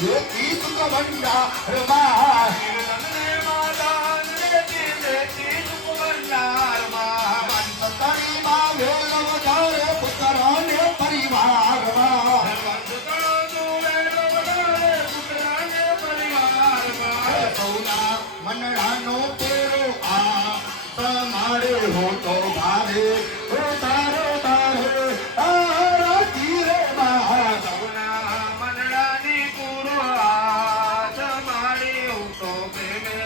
દેતી સુખ ભંડારમાં તને માદાન દેતી દેતી સુખ ભંડારમાં વંશતણીમાં વેલ વધારે પુત્રને પરિવારમાં સૌના મનડાનો તેરો આ તમારે હો તો ભાવે હો તારો તારે આ તીરે માં સૌના મનડાની પૂરો હાથ મારી હું તો પ્રેમે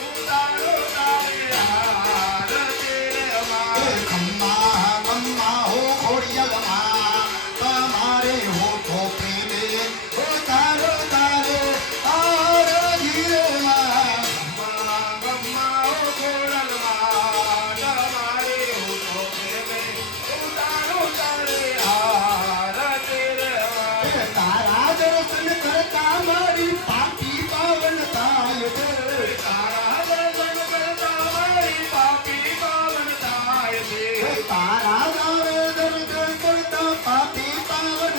ઉતારો તારે હાર તેરમાં ખમ્મા ખમ્મા હો ખોડિયલમાં તમારે હો તો પ્રેમે હો તારો તારે આ તીરે માં તારા દર્શન કરતા મારી પાપી પાવન થાય છે તારા નામે દર્શન કરતા પાપી પાવન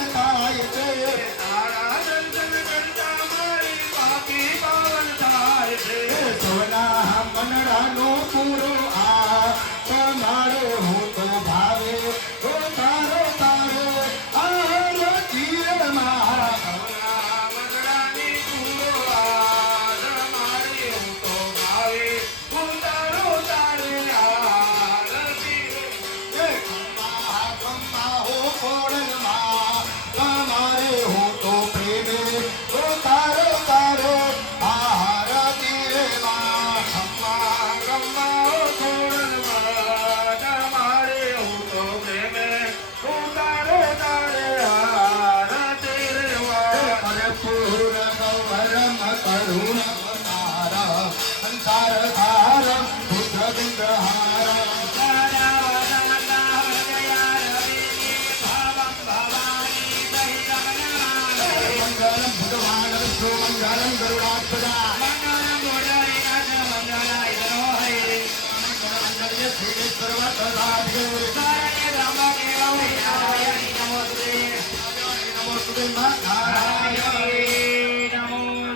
થાય છે સોના મનડાનો પૂરો આ તમારે હું તો ભાવે હો તારો તારે આ તીરમાં ખમ્મા હો ખોડલમાં તમારે હું તો પ્રેમે હો તારો તારો આહાર તીરમાં પૂર ગૌરમ કરુણ તારા સંસાર ધાર પુત્ર વિગ્રહાર મંગલમ ભગવાન વિષ્ણુ મંગલમ ગરુડાત્મજા નમોસ્તુતે